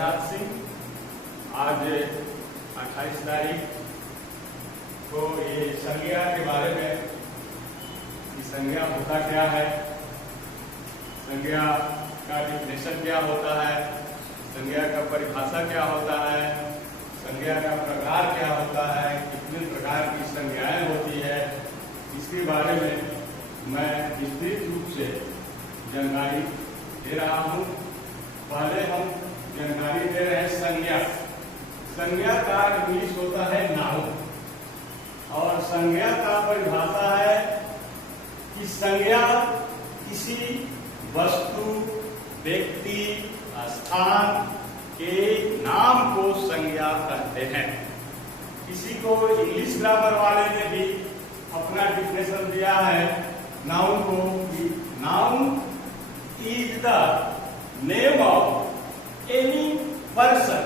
जगन्नाथ सिंह। आज 28 तारीख को ये संज्ञा के बारे में कि संज्ञा होता क्या है, संज्ञा का डिफिनेशन क्या होता है, संज्ञा का परिभाषा क्या होता है, संज्ञा का प्रकार क्या होता है, कितने प्रकार की संज्ञाएं होती है, इसके बारे में मैं विस्तृत रूप से जानकारी दे रहा हूँ। पहले हम जानकारी दे रहे हैं संज्ञा। संज्ञा का इंग्लिश होता है नाउन, और संज्ञा का परिभाषा है कि संज्ञा किसी वस्तु, व्यक्ति, स्थान के नाम को संज्ञा कहते हैं। किसी को इंग्लिश ग्रामर वाले ने भी अपना डिफिनेशन दिया है नाउन को कि noun is the name of any person,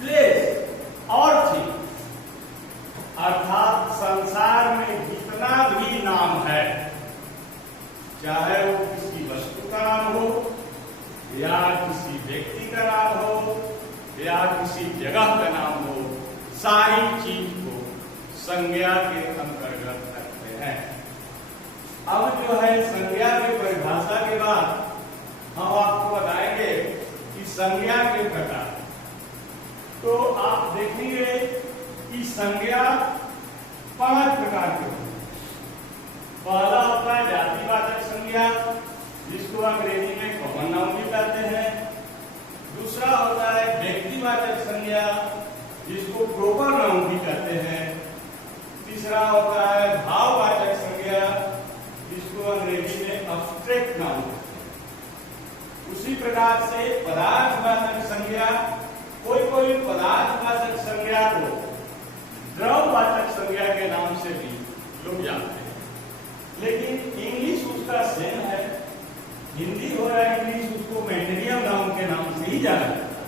place और थिंग। अर्थात संसार में जितना भी नाम है, चाहे वो किसी वस्तु का नाम हो या किसी व्यक्ति का नाम हो या किसी जगह का नाम हो, सारी चीज को संज्ञा के अंतर्गत रखते हैं। अब जो है संज्ञा की परिभाषा के बाद हम आपको बताएंगे कि संज्ञा के प्रकार। तो आप देखेंगे कि संज्ञा 5 प्रकार की होती है। पहला होता है जातिवाचक संज्ञा, जिसको अंग्रेजी में कॉमन नाउन भी कहते हैं। दूसरा होता है व्यक्तिवाचक संज्ञा, जिसको प्रोपर नाउन भी कहते हैं। तीसरा होता है भाववाचक संज्ञा, जिसको अंग्रेजी में एब्स्ट्रैक्ट नाउन कहते हैं। उसी प्रकार से पदार्थवाचक संज्ञा, कोई पदार्थवाचक संज्ञा को द्रव्यवाचक संज्ञा के नाम से भी लोग जानते हैं, लेकिन इंग्लिश उसका सेम है। हिंदी हो या इंग्लिश, उसको मैटेरियल नाउन के नाम से ही जाना जाता है।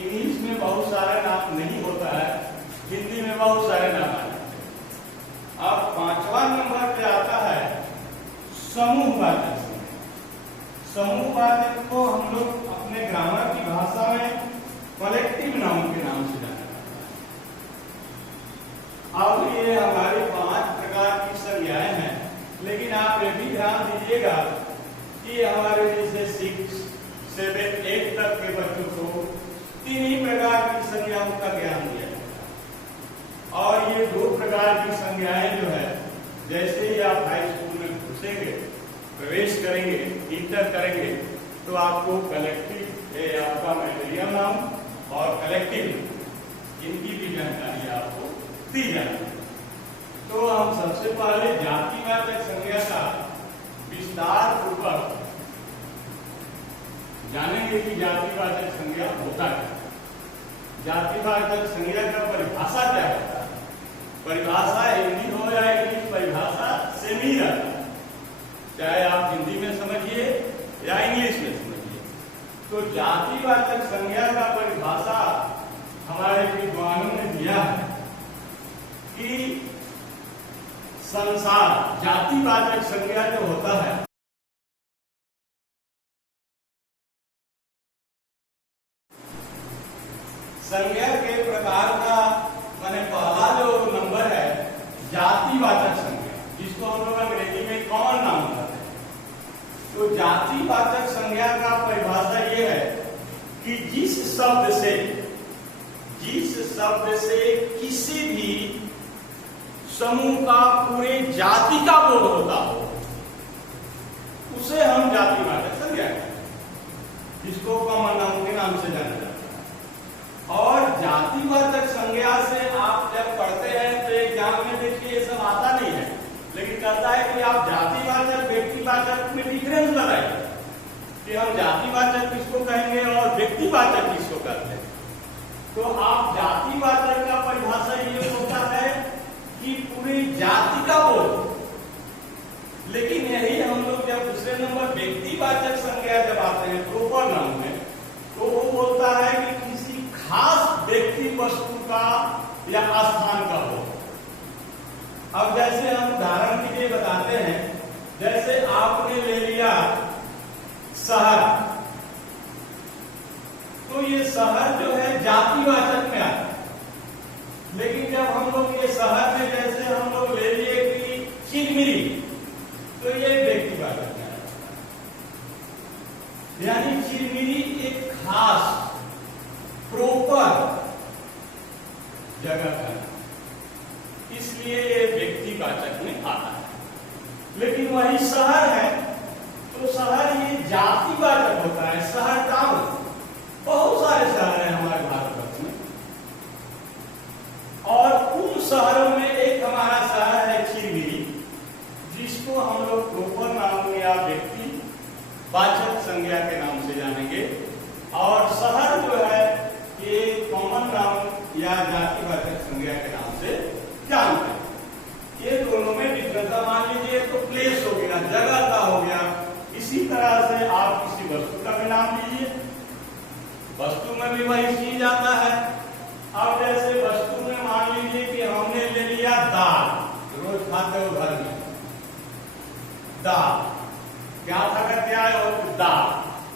इंग्लिश में बहुत सारा नाम नहीं होता है, हिंदी में बहुत सारे नाम आ जाते हैं। अब 5वां नंबर पे आता है समूहवाचक संज्ञा। समूहवाचक को हम लोग अपने ग्रामर की भाषा में कलेक्टिव नाउन के नाम से जाना जाता है। अब ये हमारी 5 प्रकार की संज्ञाएं हैं, लेकिन आप ये भी ध्यान दीजिएगा कि हमारे जैसे 6, 7, 8 तक के बच्चों को 3 ही प्रकार की संज्ञाओं का ज्ञान दिया जाता है। और ये 2 प्रकार की संज्ञाएं जो है, जैसे ही आप हाई स्कूल में घुसेंगे, प्रवेश करेंगे, इंटर करेंगे, तो आपको कलेक्टिव, आपका मैटेरियल नाउन और कलेक्टिव, इनकी भी जानकारी आपको दी जाती है। तो हम सबसे पहले जातिवाचक संज्ञा का विस्तार पूर्वक जानेंगे कि जातिवाचक संज्ञा होता है। जातिवाचक संज्ञा का परिभाषा क्या होता है? परिभाषा हिंदी हो या इंग्लिश, परिभाषा सेम ही रहता है, चाहे आप हिंदी में समझिए या इंग्लिश में समझिए। तो जातिवाचक संज्ञा का परिभाषा हमारे विद्वानों ने दिया है कि संसार, जातिवाचक संज्ञा जो होता है, संज्ञा के प्रकार का माने पहला जो नंबर है जातिवाचक संज्ञा, जिसको हम लोग अंग्रेजी में कॉमन नाउन कहते हैं। तो जातिवाचक संज्ञा का परिभाषा ये है कि जिस शब्द से किसी भी समूह का पूरे जाति का बोध होता हो, उसे हम जातिवाचक संज्ञा कहते हैं, जिसको कॉमन नाउन के नाम से जाना जाता है। और जातिवाचक संज्ञा से आप जब पढ़ते हैं तो एग्जाम में देखिए ये सब आता नहीं है, लेकिन कहता है कि आप जातिवाचक व्यक्तिवाचक में डिफरेंस बताइए कि हम जातिवाचक किसको कहेंगे और व्यक्तिवाचक किसको कहते हैं। तो आप जातिवाचक का परिभाषा ये होता है कि पूरी जाति का बोध। लेकिन यही हम लोग जब दूसरे नंबर व्यक्तिवाचक संज्ञा जब आते हैं प्रोपर नाउन में, तो वो बोलता है कि किसी खास व्यक्ति, वस्तु का या स्थान का हो। अब जैसे हम उदाहरण के लिए बताते हैं, जैसे आपने ले लिया शहर, तो ये शहर जो है जातिवाचक में आता है, लेकिन जब हम लोग ये शहर में जैसे हम लोग ले लिए कि चिरमिरी, तो ये व्यक्तिवाचक में आता है। यानी चिरमिरी एक खास प्रॉपर जगह है, इसलिए ये व्यक्तिवाचक में आता है। लेकिन वही शहर है तो शहर ये जातिवाचक होता है। शहर टाउन, बहुत सारे शहर हैं हमारे भारतवर्ष में, और उन शहरों में एक हमारा शहर है चिरमिरी, जिसको हम लोग प्रॉपर नाम या व्यक्तिवाचक संज्ञा के नाम से जानेंगे। और शहर जो है ये कॉमन नाम या जातिवाचक संज्ञा के नाम से जानते हैं। ये दोनों में डिफरेंस, मान लीजिए तो प्लेस हो गया, जगह का हो गया। इसी तरह से आप किसी वस्तु का भी नाम लीजिए, वस्तु में भी वही चीज आता है। अब जैसे वस्तु में मान लीजिए कि हमने ले लिया दाल, रोज खाते हो घर में दाल, क्या था करके आए हो दाल,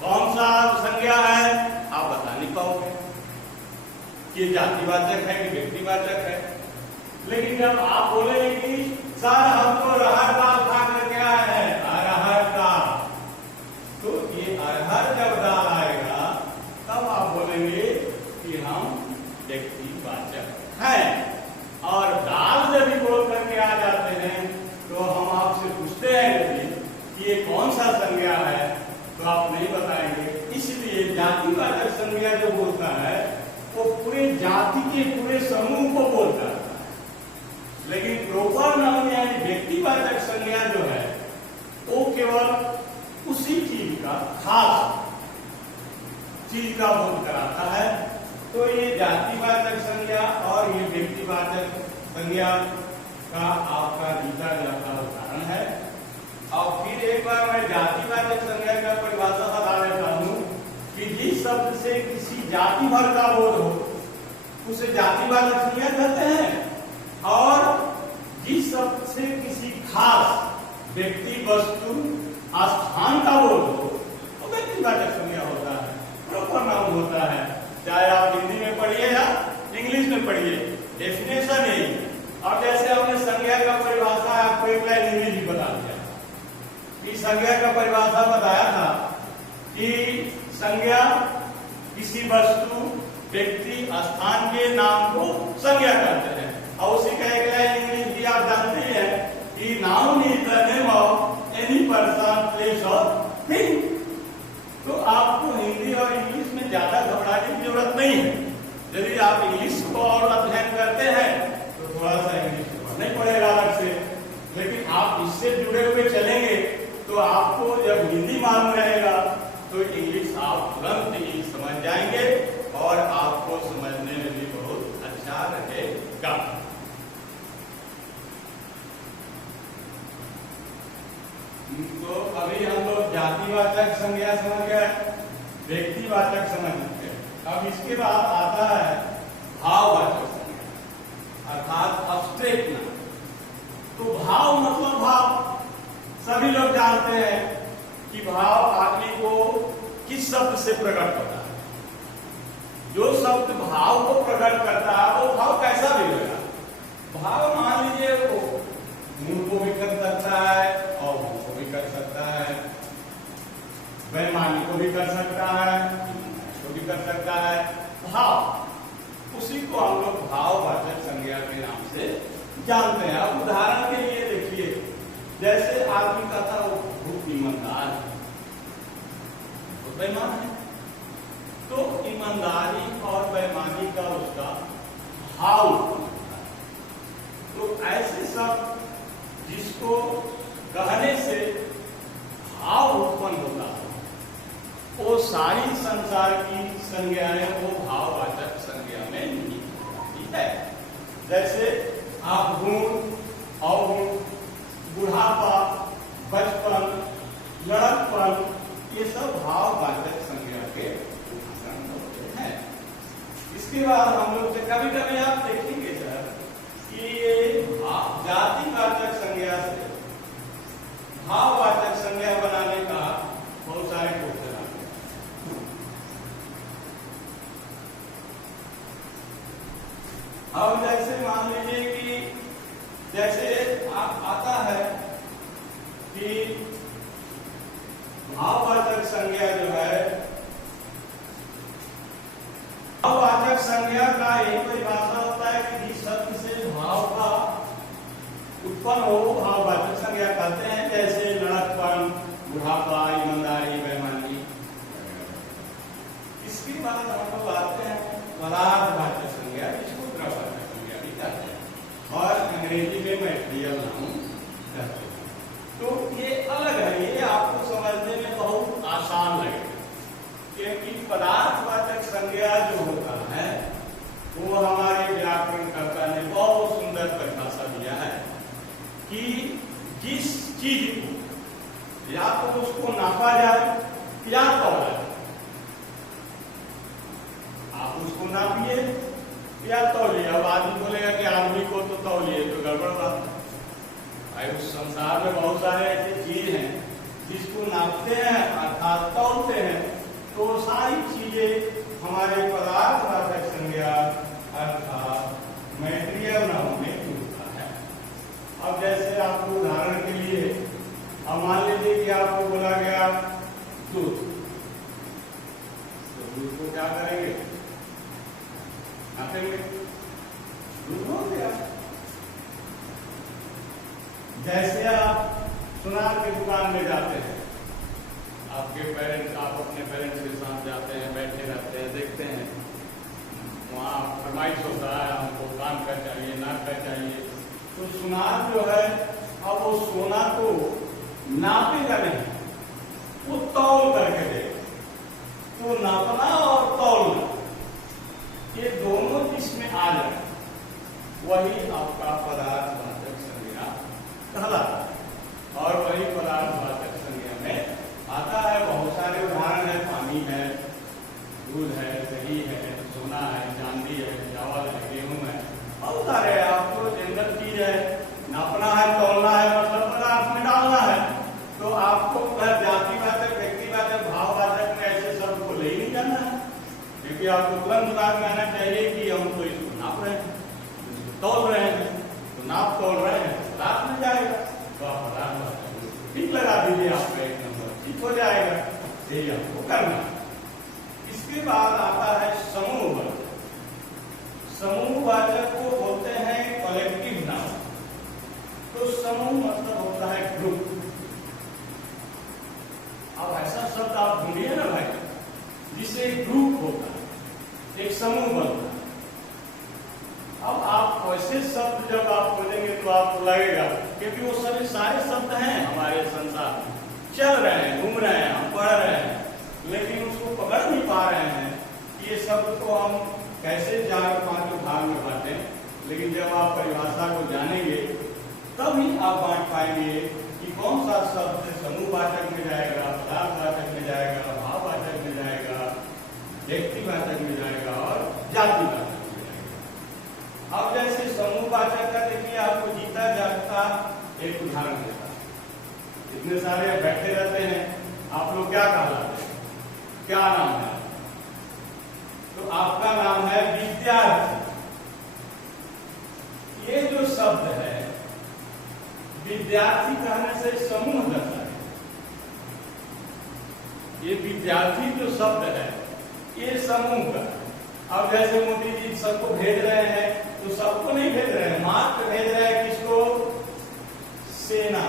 कौन सा संज्ञा है आप बता नहीं पाओगे कि जातिवाचक है कि व्यक्तिवाचक है। लेकिन जब आप बोलेंगे कि सर हमको अरहर दाल खा करके आए हैं, अरहर दाल, तो ये अरहर जब दाल आएगा तब आप बोलेंगे कि हम व्यक्तिवाचक हैं। और दाल जब भी बोल करके आ जाते हैं तो हम आपसे पूछते हैं कि ये कौन सा संज्ञा है, तो आप नहीं बताएंगे। इसलिए जातिवाचक संज्ञा जो बोलता है वो पूरे जाति के पूरे समूह को बोलता है। लेकिन प्रॉपर नाउन यानी व्यक्तिवाचक संज्ञा जो है वो केवल उसी चीज का, खास चीज का बोध कराता है। तो ये जातिवाचक संज्ञा और ये व्यक्तिवाचक संज्ञा का आपका जीता जाता उदाहरण है। और फिर एक बार मैं जातिवाचक संज्ञा का परिभाषा बता देता हूँ कि जिस शब्द से किसी जाति भर का बोध हो उसे जातिवाचक संज्ञा कहते हैं, और जिस शब्द से किसी खास व्यक्ति, वस्तु, स्थान का बोध हो वो व्यक्तिवाचक संज्ञा होता है, प्रॉपर नाउन होता है। चाहे आप हिंदी में पढ़िए या इंग्लिश में पढ़िए, डेफिनेशन यही है। और जैसे हमने संज्ञा का परिभाषा आपको एक लाइन इंग्लिश भी बता दिया, कि संज्ञा का परिभाषा बताया था कि संज्ञा किसी वस्तु, व्यक्ति, स्थान के नाम को संज्ञा कहते हैं। और उसी का एक लाइन इंग्लिश भी आप जानते हैं कि noun is the name of any person, place और थिंग। तो आपको हिंदी और इंग्लिश में ज्यादा घबराने की जरूरत नहीं है। यदि आप इंग्लिश को और अध्ययन करते हैं तो थोड़ा सा इंग्लिश पढ़ना ही पड़ेगा अलग से, लेकिन आप इससे जुड़े हुए चलेंगे तो आपको जब हिंदी मालूम रहेगा तो इंग्लिश आप तुरंत ही समझ जाएंगे और आपको समझने में भी बहुत अच्छा रहेगा। तो अभी हम लोग जातिवाचक संज्ञा समझ गए, व्यक्तिवाचक समझ गए। अब इसके बाद आता है भाववाचक संज्ञा, अर्थात अब्स्ट्रैक्ट नाउन। तो भाव मतलब भाव, सभी लोग जानते हैं कि भाव आदमी को किस शब्द से प्रकट होता है। जो शब्द भाव को प्रकट करता है वो भाव कैसा भी होगा। भाव मान लीजिए वो मुंह को भी कर सकता है और मुंह को भी कर सकता है, बेईमानी को भी कर सकता है, को भी कर सकता है। भाव, उसी को हम लोग भाववाचक संज्ञा के नाम से जानते हैं। अब उदाहरण के लिए देखिए, जैसे आदमी का था वो बहुत ईमानदार है, वो बेईमान है, तो ईमानदारी और बेईमानी का उसका भाव होता है। तो ऐसे सब जिसको कहने से भाव उत्पन्न होता है वो सारी संसार की संज्ञाएं वो भाववाचक संज्ञा में नहीं होती है। जैसे आप गुण, अवगुण, बुढ़ापा, बचपन, लड़कपन, ये सब भाववाचक संज्ञा के उदाहरण होते हैं। इसके बाद हम लोग कभी कभी आप देखेंगे सर कि ये जातिवाचक संज्ञा से भाववाचक संज्ञा बनाने का बहुत सारे क्वेश्चन आते हैं। अब जैसे मान लीजिए कि जैसे आप आता है कि भाववाचक संज्ञा जो है, भाववाचक संज्ञा का यही परिभाषा होता है कि जिस शब्द से भाव का उत्पन्न हो भाववाचक संज्ञा कहते हैं। जैसे लड़कपन, बुढ़ापा, ईमानदारी, बेईमानी। इसके बाद हम लोग आते हैं पदार्थवाचक संज्ञा, जिसको द्रव्यवाचक संज्ञा भी कहते हैं और अंग्रेजी में मैटेरियल नाउन कहते हैं। तो ये अलग है, ये आपको समझने में बहुत आसान लगेगा क्योंकि पदार्थवाचक संज्ञा जो होता है वो हमारे व्याकरणकर्ता ने बहुत सुंदर परिभाषा दिया है कि जिस चीज को या तो उसको नापा जाए या तौला जाए। आप उसको नापिए या तौलिए। अब आदमी बोलेगा कि आदमी को तो तौलिए, तो गड़बड़ बात है। उस संसार में बहुत सारे ऐसे चीज हैं जिसको नापते हैं अर्थात तौलते हैं, तो सारी चीजें हमारे पदार्थवाचक संज्ञा अर्थात मैटेरियल नाउन में जुड़ता है। अब जैसे आपको उदाहरण के लिए अब मान लीजिए कि आपको बोला गया दूध, तो दूध को क्या करेंगे? नापेंगे, दूध हो गया। जैसे आप सुनार की दुकान में जाते हैं, आपके पेरेंट्स, आप अपने पेरेंट्स के साथ जाते हैं, बैठे रहते हैं, देखते हैं वहाँ फरमाइश होता है हमको कान का चाहिए, नाक का चाहिए। तो सुनार जो है अब वो सोना को नापेगा नहीं, वो तौल करके देगा। तो नापना और तौलना ये दोनों जिसमें आ जाए वही आपका पदार्थवाचक संज्ञा कहलाता है। और वही पदार्थवाचक संज्ञा में आता है। बहुत सारे उदाहरण है, पानी है, दूध है, दही है, सोना है, चांदी है, चावल है, गेहूं है, बहुत सारे। आपको जनरल चीज है, नापना है, तौलना है, मतलब पदार्थ में डालना है। तो आपको जातिवाचक, व्यक्तिवाचक, भाववाचक में ऐसे शब्द को ले ही नहीं जाना है, क्योंकि आपको तुरंत दिमाग में आना चाहिए कि हम तो इसको नाप रहे हैं, तौल रहे हैं। तो नाप तौल रहे हैं, पदार्थ में जाएगा, तो आप पदार्थ ठीक लगा दीजिए, आपका एक नंबर ठीक हो जाएगा। यही आपको करना। इसके बाद आता है समूहवाचक। समूहवाचक को बोलते हैं कलेक्टिव नाउन। तो समूह मतलब होता है ग्रुप। अब ऐसा शब्द आप ढूंढिए ना भाई, जिससे एक ग्रुप होता है, एक समूह बनता है। अब आप वैसे शब्द जब आप बोलेंगे तो आपको लगेगा, क्योंकि वो सभी सारे शब्द हैं हमारे संसार में, चल रहे हैं, घूम रहे हैं, हम पढ़ रहे हैं, लेकिन उसको पकड़ नहीं पा रहे हैं कि ये शब्द को हम कैसे 4-5 भाग में बांटें। लेकिन जब आप परिभाषा को जानेंगे तब ही आप बांट पाएंगे कि कौन सा शब्द समूहवाचक में जाएगा, पदार्थवाचक में जाएगा, भाववाचक में जाएगा, व्यक्तिवाचक में जाएगा और जातिवाचक में जाएगा। अब जैसे समूहवाचक का देखिए, आपको जीता जागता एक उदाहरण देता है। इतने सारे बैठे रहते हैं, आप लोग क्या कहलाते हैं? क्या नाम है? तो आपका नाम है विद्यार्थी। ये जो शब्द है विद्यार्थी कहने से समूह दर्शाता है। ये विद्यार्थी जो शब्द है ये समूह का। अब जैसे मोदी जी सबको भेज रहे हैं, तो सबको नहीं भेज रहे हैं, मात्र भेज रहे हैं किसको? सेना,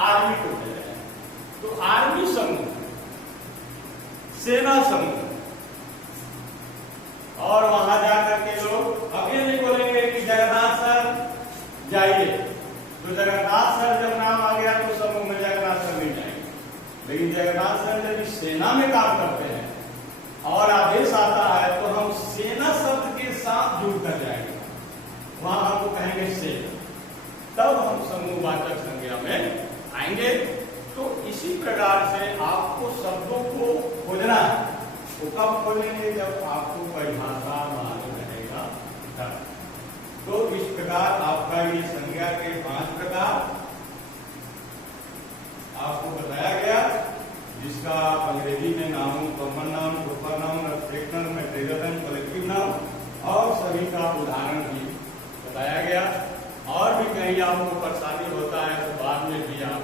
आर्मी को भेज रहे हैं। तो आर्मी समूह, सेना समूह। और वहां जाकर के लोग अब ये नहीं बोलेंगे कि जगन्नाथ सर जाइए, तो जगन्नाथ सर जब नाम आ गया तो समूह में जगन्नाथ सर नहीं जाएंगे। लेकिन जगन्नाथ सर जब सेना में काम करते हैं और आदेश आता है तो हम सेना शब्द के साथ जुड़ कर जाएंगे, वहां हमको कहेंगे सेना, तब हम समूहवाचक संज्ञा में आएंगे। तो इसी प्रकार से आपको शब्दों को खोजना है। वो कब खोलेंगे? जब आपको परिभाषा मालूम रहेगा तब। तो इस प्रकार आपका ये संज्ञा के 5 प्रकार आपको बताया गया, जिसका आप अंग्रेजी में noun, common noun, proper noun, abstract noun, material noun, collective noun और सभी का परेशानी होता है तो बाद में भी आप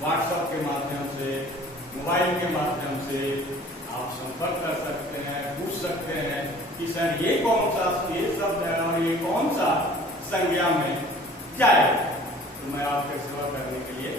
व्हाट्सएप के माध्यम से, मोबाइल के माध्यम से आप संपर्क कर सकते हैं, पूछ सकते हैं कि सर ये कौन सा ये शब्द है और ये कौन सा संज्ञा में जाए, तो मैं आपकी सेवा करने के लिए